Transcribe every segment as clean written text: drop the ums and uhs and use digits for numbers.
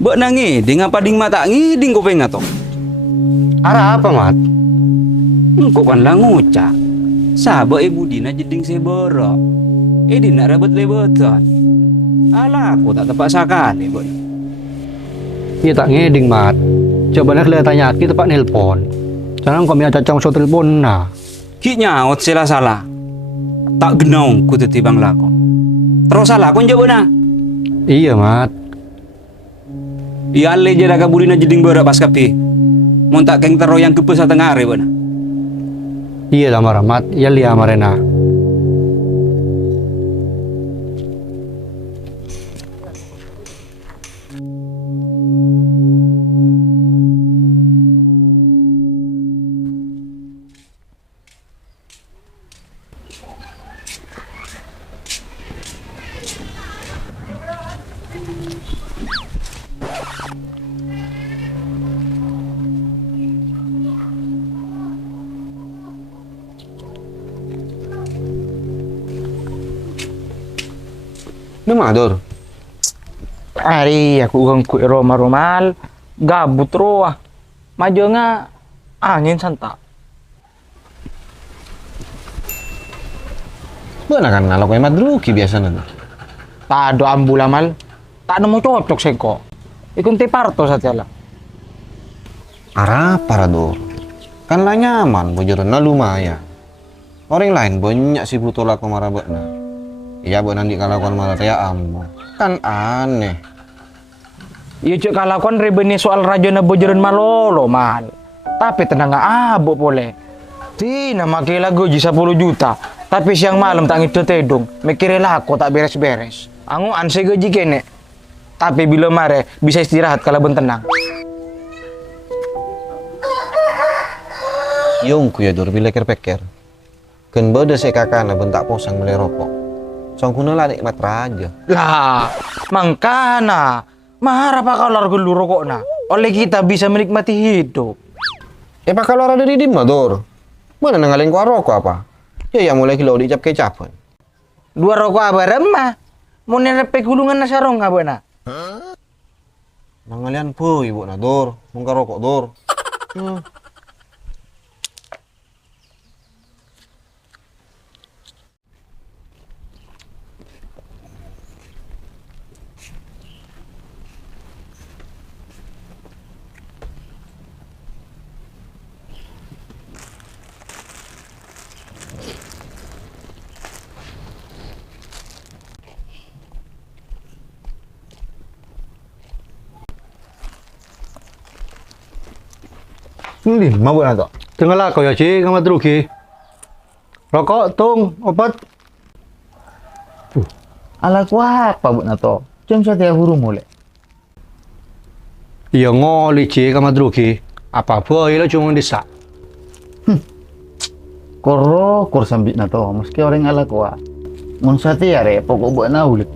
Bek nangi, ding apa ding mata ngiding ko pengen to. Arah apa, Mat? Engko kan lah ngucak. Saba ibu dina jeding seboro. Dina rabet lebetan. Alah, aku tak tepat sakali, Bek. Iya tak ngeding, Mat. Coba nak lihat tanya kita tepat nelpon. Jangan kau minta cacang so telepon nah. Ki nyaut sila salah. Tak genong ku tetibang lako. Terus salah kon jawab na. Iya, Mat. Iya le jada kabudina jeding berak pas kapi. Mun tak keng tero yang kepes tengah are, Bek. Iya lah marah, Mat. Iya lihat marena. Ini mador. Ari aku kang ku Roma-Romal gabut roah. Maju nga angin santa. Mana kan ngalok emat druki biasanya tuh. Tak ada ambula mal. Tak nemu cocok seko. Ikun te parto saja lah. Arah parador. Kan lah nyaman bojoran lumayan. Orang lain banyak sih butuh laku marabakna. Iya buat nanti kalakuan malah ya ambo. Kan aneh. Iya cek kalakuan rebeni soal rajana bojoran malolo mal. Tapi tenang abo boleh. Tina make lagu 10 juta. Tapi siang malam tak ngidul tedung. Mikirnya aku tak beres-beres. Angu anse gaji kene. Tapi bila mare bisa istirahat kalau ben tenang. Yongku ya dur bila kerpeker. Kan beda saya kakana bentak posang beli rokok. Songkuna lah nikmat raja. Lah, mangkana. Mahar apa kalau gelu rokokna? Oleh kita bisa menikmati hidup. Pak kalau ada di mador. Mana nangalin ku rokok apa? Ya mulai kilo dicap kecapan. Dua rokok apa remah? Mau nerepek gulungan nasarong apa na? Nangalian po ibu na dor. Mungka rokok dor. Ini mabuk na to. Tinggal kau ya cik, kamu druki. Rokok, tung, obat. Ala ku apa bu na to? Cuma saya huru mulai. Iya ngoli cik, kamu druki. Apa-apa ya cuma disak. Koro kur sambit na to, meski orang ala kuat. Mun sate ya re, pokok buat na ulit.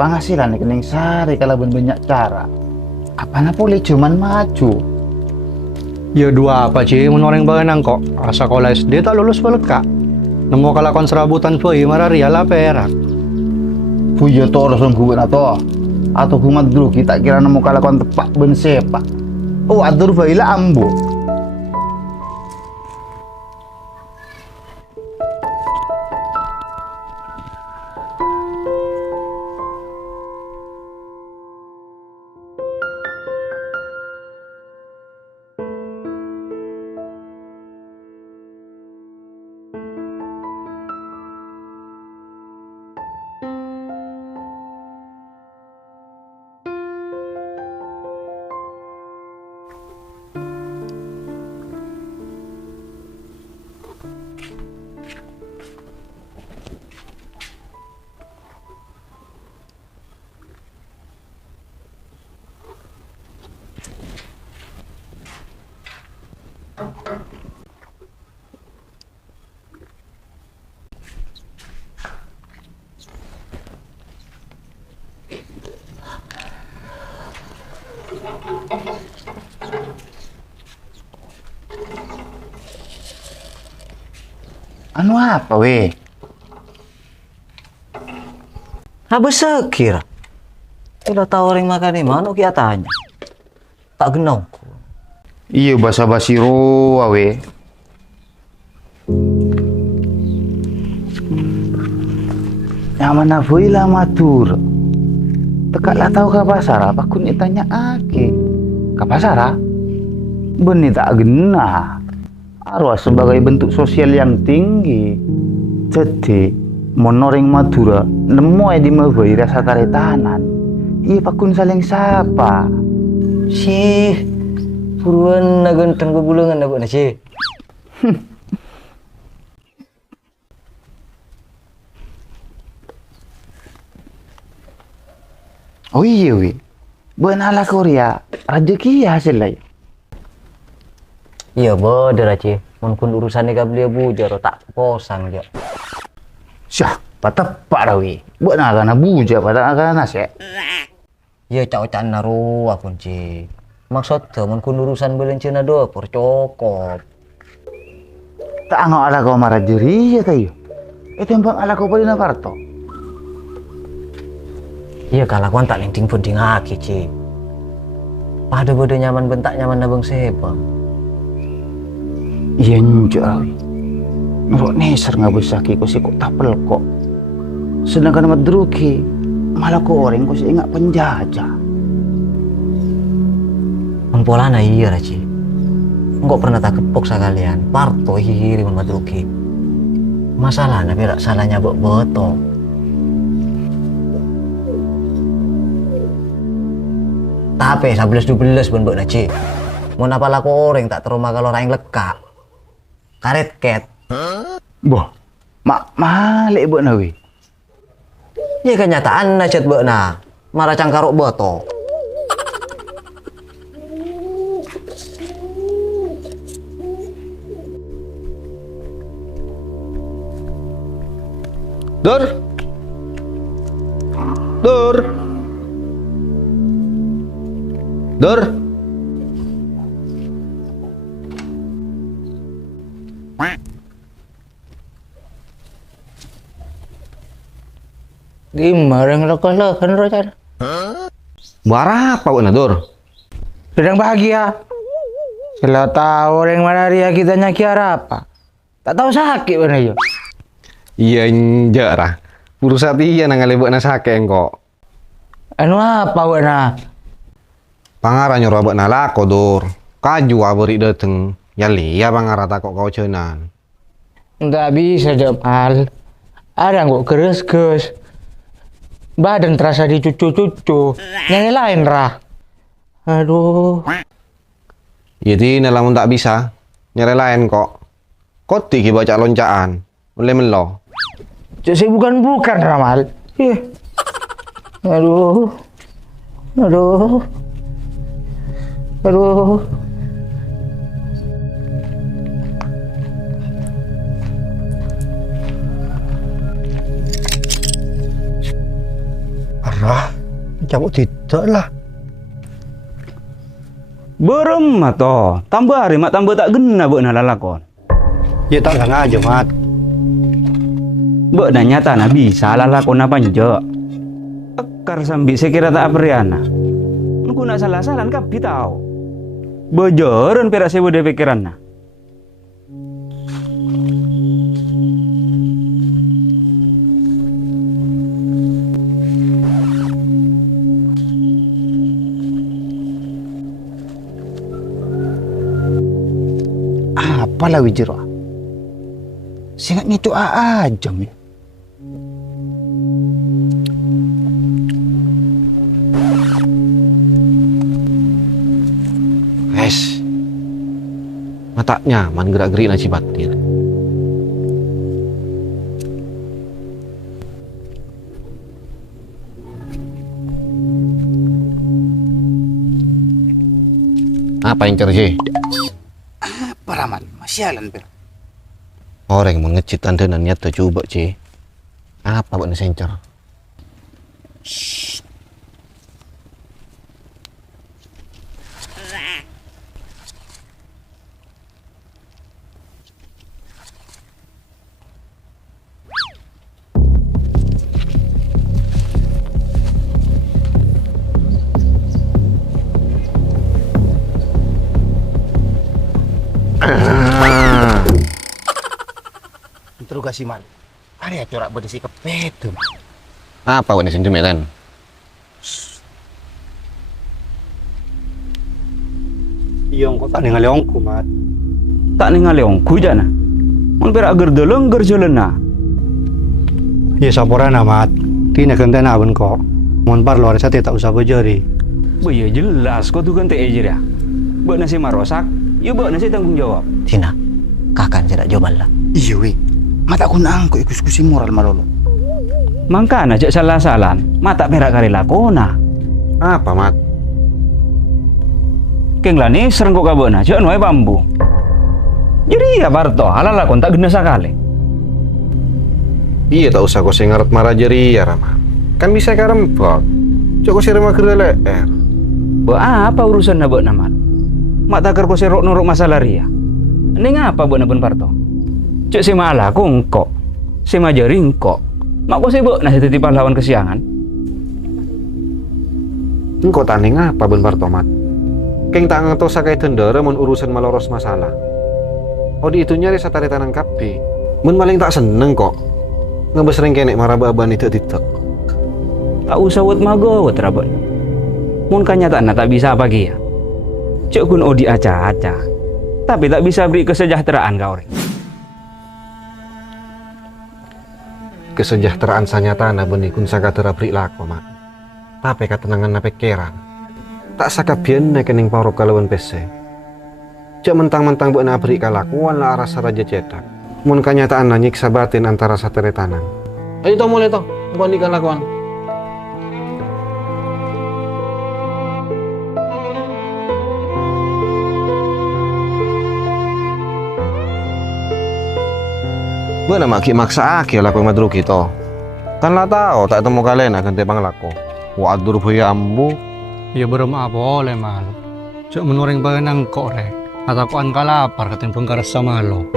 Penghasilan kening sari kalau banyak cara. Apa na boleh cuman maju. Ya dua apa cik, orang bangenang kok. Asa sekolah SD tak lulus beleka. Nemu kalakon serabutan foi marah riala perak. Puyo to langsung gue na to. Atau kumat dulu kita kira nemu kalakon tepak ben sepak. Oh atur baila ambo. Anu apa weh? Habis sekir. Kalau tahu orang makan di mana kita tanya. Tak genong. Iya basa-basi roa weh. Yang mana voila matur. Tekaklah tahu ke pasar apa kun tanya ake. Ke pasar? Benih tak genah. Arwah sebagai bentuk sosial yang tinggi. Jadi monoring Madura nemu di mawai rasa karetanan. Iya pakun saling sapa. Sih, puruan na ganteng bebulungan na na sih. Oh iya wi. Benala Korea rezeki hasil lah. Iya bener aja. Mun urusan ka beliau bujar tak posang jo. Syah, patepak dah wi. Benala kana buja pada kana nase. Iya cak-cak naru akun ci. Maksud mun urusan belen cina do percokop. Tak angau ala kau marah jeri ya tayo. Itu yang bang ala kau pada nakarto. Iya kalakuan tak linting pun dingaki ci. Pada bodoh nyaman bentak nyaman nabang sebang. Iya njok wi. Nurut neser nggak bisa kiko si kok tapel kok. Sedangkan madruki malah kau orang kau si ingat penjajah. Empolana iya raci. Enggak pernah tak kepok sekalian. Parto hihiri madruki. Masalahnya berak salahnya beto. Tapi 11-12 pun buat naci. Mau napa laku orang tak terima kalau orang lekak. Karet ket. Boh, malik buat nawi. Ya kenyataan na chat buat na. Marah cangkaruk boto. Dur. Dur. Dur. Gimana lokal kan rocan? Barah apa buat Dur? Sedang bahagia. Kalau tahu orang malaria kita nyakira apa? Tak tahu sakit mana yo. Iya njara. Purusat iya nang ngalebok na sake engko. Anu apa wana? Pangara nyuruh abak na lako Dur. Kaju abori dateng. Ya liya pangara takok kau cenan. Nggak bisa Jamal. Ada nggak keres-keres. Badan terasa dicucu-cucu. Yang lain rah. Aduh. Jadi namun tak bisa. Nyerelain kok. Koti ki baca loncaan. Mulai melo. Jadi bukan Ramal. Ih. Aduh. Aduh. Aduh. Arah, cabut tidak lah. Berem to, tambah hari mak tambah tak gena buat lalakon. Ya tak sengaja mat. Buat nyata na bisa lalakon apa njo. Ekar sambil sekira tak apriana. Aku nak salah-salah kapi tau. Bojoran perak sebo de pikiran na. Apalah wijiro? Singat itu aja mi. Wes. Mata nyaman gerak-gerik nasi batin. Apa yang cerji? Paraman, masyalan ber. Orang yang mengecit antenanya tuh coba C. Apa buat sencer? juga sih mal. Ada corak berdisi kepet. Apa ini sentimelan? Iya, kok tak ningali ongku, Mat. Tak ningali ongku jana. Mun perak gerdeleng gerjelena. Iya, saporana, Mat. Tina kenten aben kok. Mun par luar sate tak usah bejari. Iya jelas kau tuh kan teh aja dah. Buat nasi marosak, ya buat nasi tanggung jawab. Tina, kakan tidak jawab lah. Iya weh. Mata aku nangko ikus-ikusi moral malolo. Mangkana cek salah-salan, mata perak kali lakona. Apa, Mat? Keng lani sereng kok kabona, cek nuai bambu. Jadi ya Barto, halal lakon tak gena sakali. Iya tak usah kau ngaret marah jeri ya Rama. Kan bisa karempok. Cok kau remah kerele. Ba apa urusan na buat namat? Mak takar kau serok norok masalah ria. Ini ngapa buat nabun Barto? Cek si malah kau engkok, si majari engkok. Mak kau sibuk nasi titip pahlawan kesiangan. Engkau tanding apa Ben Barto, Mat? Keng tak ngetos sakai tendera mun urusan maloros masalah. Oh di itu nyari satari tanang kapi. Mun maling tak seneng kok. Ngebesering kenek maraba-aban itu titik. Tak usah wet magawet rabon. Mun kenyataan tak bisa apa ya. Cek kun odi aca-aca. Tapi tak bisa beri kesejahteraan kau orang. Kesejahteraan sanyatana benih kun saka terabrik lako, Mat. Tapi ketenangan na pikiran. Tak saka biyen kening paro kalawan PC. Cek mentang-mentang buat nabrik kalakuan lah rasa raja cetak. Mun kenyataan na nyiksa batin antara satere tanan. Ayo to mulai to, buat di kalakuan. Buat nama ki maksa aki laku madru kita. Kan lah tahu tak temu kalian akan tebang laku. Wadur puya ambu. Iya berema boleh, Mal. Cuk menoreng bagenang kok, Rek. Atakuan kalapar ketimbang karasa malo.